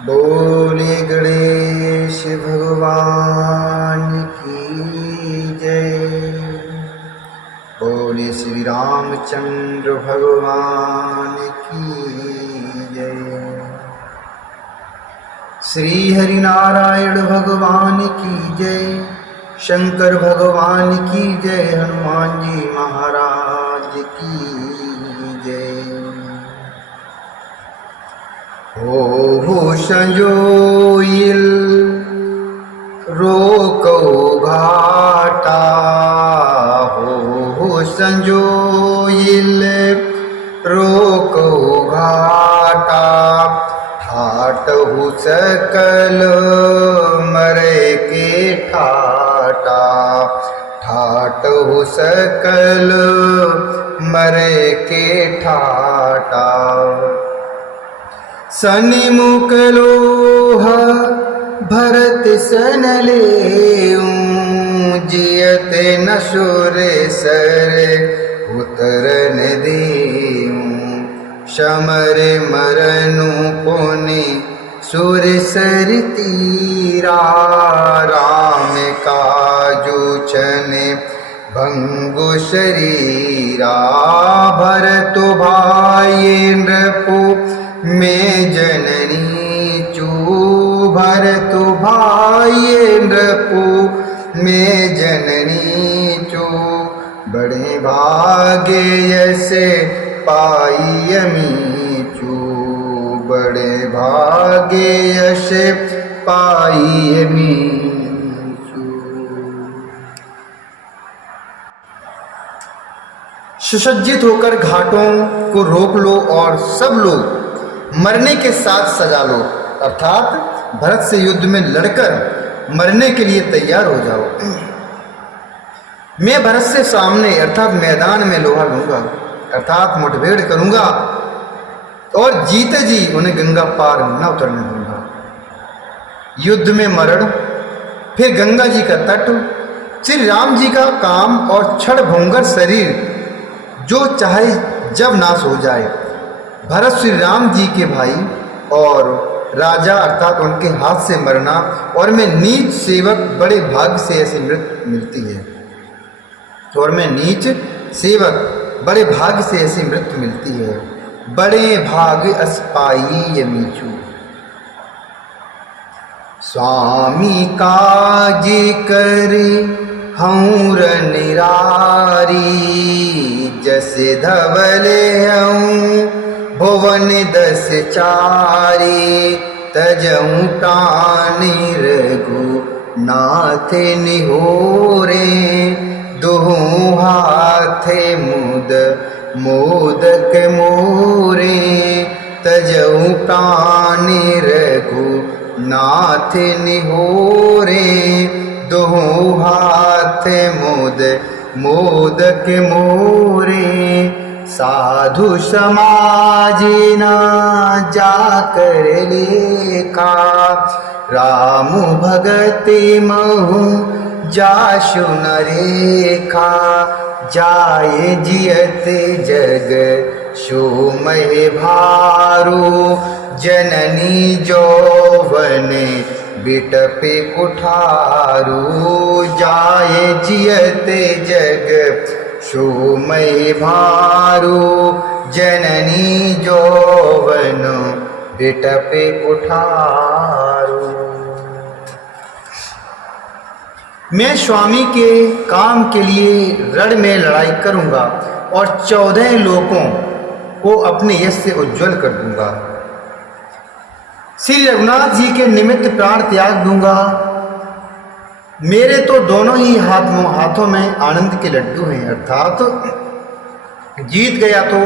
बोले गणेश भगवान की जय। बोले श्री रामचंद्र भगवान की जय। श्री हरिनारायण भगवान की जय। शंकर भगवान की जय। हनुमान जी महाराज की जय। हो संजोइल रोको घाटा। हो संजोइल रोको घाटा। ठाटहु सकल मरे के ठाटा। ठाटहु सकल मरे के ठाटा। सनिमुख लोह भरत सन लेऊं। जियत न सुर सर उतरन देऊं। समर मरनु पुनि सुर सर तीरा। राम काजू चने भंगु शरीरा। भरत भाई नृपु मैं जननी चू। भरत भाई नृपु मैं जननी चू। बड़े भाग्य यश पाई अमी चू। बड़े भाग्य यश पाई अमी चू। सुसज्जित होकर घाटों को रोक लो और सब लोग मरने के साथ सजा लो। अर्थात भरत से युद्ध में लड़कर मरने के लिए तैयार हो जाओ। मैं भरत से सामने अर्थात मैदान में लोहा लूंगा, अर्थात मुठभेड़ करूंगा और जीते जी उन्हें गंगा पार न उतरने दूंगा। युद्ध में मरण, फिर गंगा जी का तट, श्री राम जी का काम और क्षण भंगुर शरीर जो चाहे जब नाश हो जाए। भरत श्री राम जी के भाई और राजा अर्थात उनके हाथ से मरना और मैं नीच सेवक बड़े भाग्य से ऐसी मृत्यु मिलती है। और मैं नीच सेवक बड़े भाग्य से ऐसी मृत्यु मिलती है। बड़े भाग्य अस्पाई यमीचू। स्वामी काज करे हूर निरारी। जसे धवले हूँ भुवन दस चारी। तजऊँ प्राणी रघु नाथ निहोरे। दुहु हाथे मुद मोदक मोरे। तजऊँ प्राणी रघु नाथ निहोरे। दुहु हाथ मुद मोदक मोरे। साधु समाज ना जाकर लेखा। राम भगति महु जाशु न रेखा। जाए जियत जग सोमय भारू। जननी जौवन बिटपे कुठारू। जाए जियत जग सोमय भारू। जननी जौवन बिटपे कुठारू। मैं स्वामी के काम के लिए रण में लड़ाई करूंगा और 14 लोकों को अपने यश से उज्जवल कर दूंगा। श्री रघुनाथ जी के निमित्त प्राण त्याग दूंगा। मेरे तो दोनों ही हाथों में आनंद के लड्डू हैं। अर्थात जीत गया तो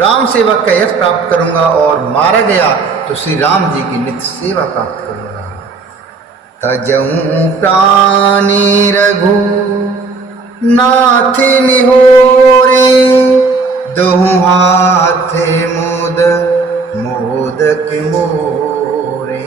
राम सेवक का यश प्राप्त करूंगा और मारा गया तो श्री राम जी की नित्य सेवा प्राप्त करूंगा। तजऊँ प्राणी रघु नाथ निहोरे। दुहु हाथ मुद मोदक मोरे।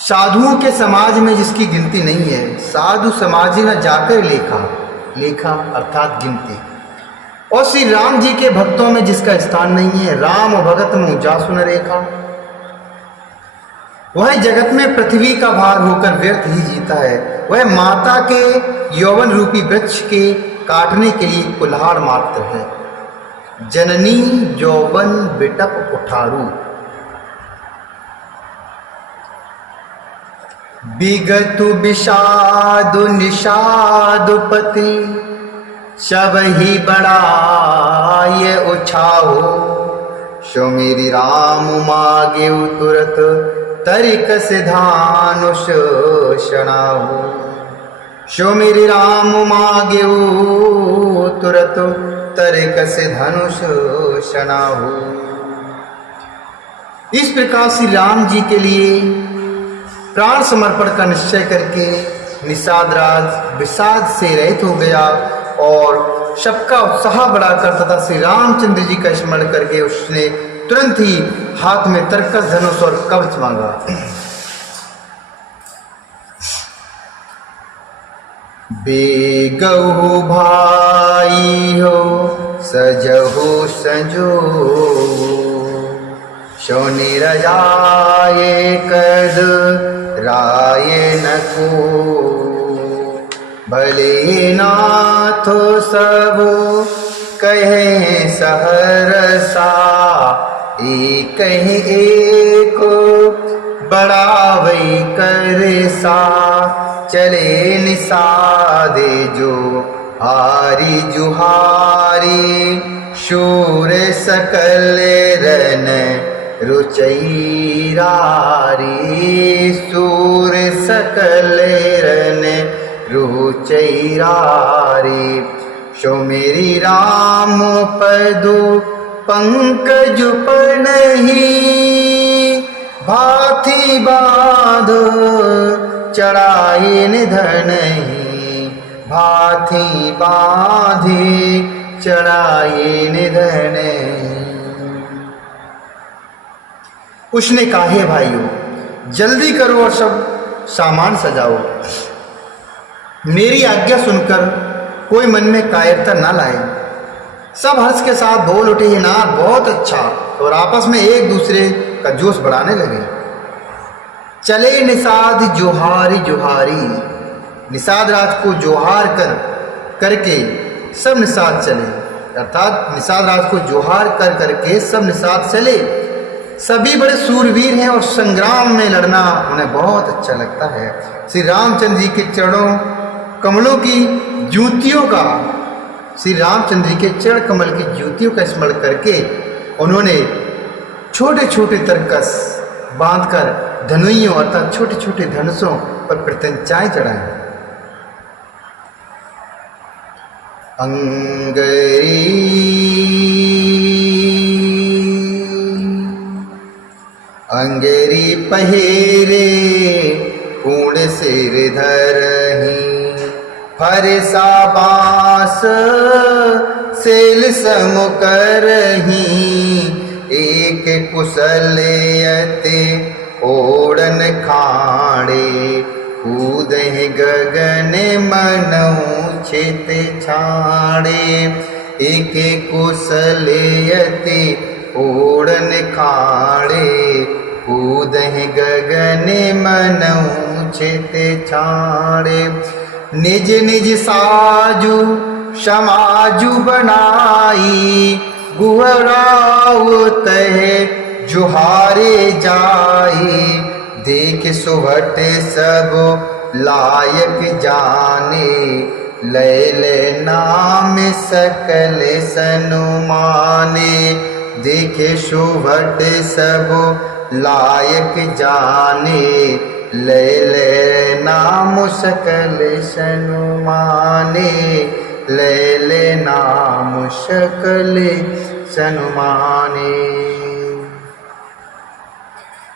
साधुओं के समाज में जिसकी गिनती नहीं है, साधु समाज न जाकर लेखा, लेखा अर्थात गिनती। और श्री राम जी के भक्तों में जिसका स्थान नहीं है, राम भगत मुँह जासु न रेखा, वह जगत में पृथ्वी का भार होकर व्यर्थ ही जीता है। वह माता के यौवन रूपी वृक्ष के काटने के लिए कुल्हाड़ मात्र है। जननी यौवन बिटप उठारू, बिगतु विषादु निषादुपति, शबहि बड़ाय उछाओ, सुमिरि राम मागे तुरत, तरिक सिधानुष शणाओ। सुमिरि राम मागे तुरत, तरिक से धनुष शणाओ। इस प्रकार श्री राम जी के लिए प्राण समर्पण का निश्चय करके निषाद राज विषाद से रहित हो गया और सबका उत्साह बढ़ाकर तथा श्री रामचंद्र जी का स्मरण करके उसने तुरंत ही हाथ में तरकस धनुष और कवच मांगा। बेगहु भाई हो सजहु संजो, शोनि रजाए कद राय न को, भले नाथो सब कहे सहरसा, एक एक बड़ावई करे सा, चले निषादे जो हारी जुहारी, शूर सकल रन रुचैरारी, सूर सकल रन रुचैरारी। सुमिरि राम पदु पंकज पनहि, भाथी बाध चढ़ाए निधनहि, भाथी बाधे चढ़ाए निधनहि। उसने कहा, हे भाइयों जल्दी करो और सब सामान सजाओ। मेरी आज्ञा सुनकर कोई मन में कायरता न लाए। सब हर्ष के साथ बोल उठे, ये नाथ बहुत अच्छा, और आपस में एक दूसरे का जोश बढ़ाने लगे। चले निषाद जोहारी जोहारी, निषाद राज को जोहार करके सब निषाद चले, अर्थात निषाद राज को जोहार करके सब निषाद चले। सभी बड़े सूरवीर हैं और संग्राम में लड़ना उन्हें बहुत अच्छा लगता है। श्री रामचंद्र जी के चरणों कमलों की जूतियों का, श्री रामचंद्र जी के चरण कमल की जूतियों का स्मरण करके उन्होंने छोटे छोटे तरकस बांधकर धनुइयों अर्थात छोटे छोटे धनुषों पर प्रत्यंचाएं चढ़ाएं। अंगरी अंगेरी पहेरे पूर्ण सिर धरही, फरसा बास सेल समुकरही, एक कुशलयते ओढ़न खाड़े, कूदहि गगन मनऊ छित छाड़े। एक कुशलयते ओढ़न खाड़े, कूदहि गगन मनऊ छित छाड़े। निज निज साजु समाजु बनाई, गुहराव तहे जुहारे जाई। देख सुभट सब लायक जाने, लैल नाम सकल सनुमाने। देखे सुभट सब लायक जाने, लैल नाम सकल सनुमाने। लैल नाम सकल सनुमाने।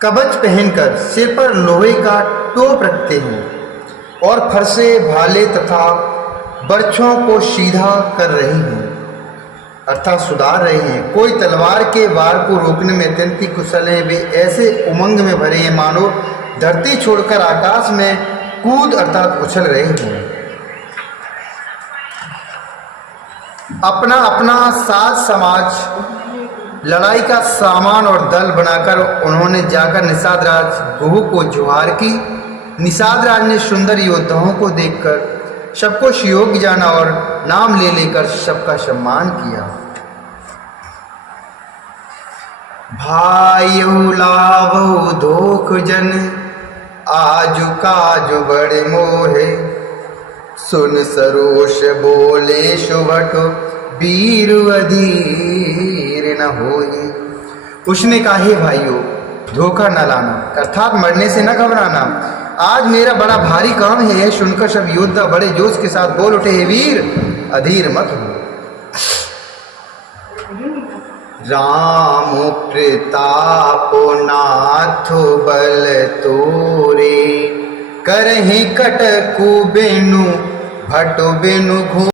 कवच पहनकर सिर पर लोहे का टोप रखते हैं और फरसे भाले तथा बर्छों को सीधा कर रही हैं अर्थात सुधार रहे हैं। कोई तलवार के वार को रोकने में अत्यंत ही कुशल है। वे ऐसे उमंग में भरे हैं मानो धरती छोड़कर आकाश में कूद अर्थात उछल रहे हैं। अपना अपना साज समाज लड़ाई का सामान और दल बनाकर उन्होंने जाकर निषाद राज गुह को जुहार की। निषाद राज ने सुंदर योद्धाओं को देखकर सबको सुयोग्य जाना और नाम ले लेकर सबका सम्मान किया। भाइयों लावो धोख जन आजु काजु बड़े मोहे, सुन सरोष बोले सुभट वीर अधीर न होए। उसने कहा, हे भाइयों, धोखा न लाना, अर्थात मरने से न घबराना। आज मेरा बड़ा भारी काम है। यह सुनकर सब योद्धा बड़े जोश के साथ बोल उठे, हे वीर, अधीर मत हो। राम प्रताप नाथ बल तोरे, करहि कटकु बेनु भट बेनु घो।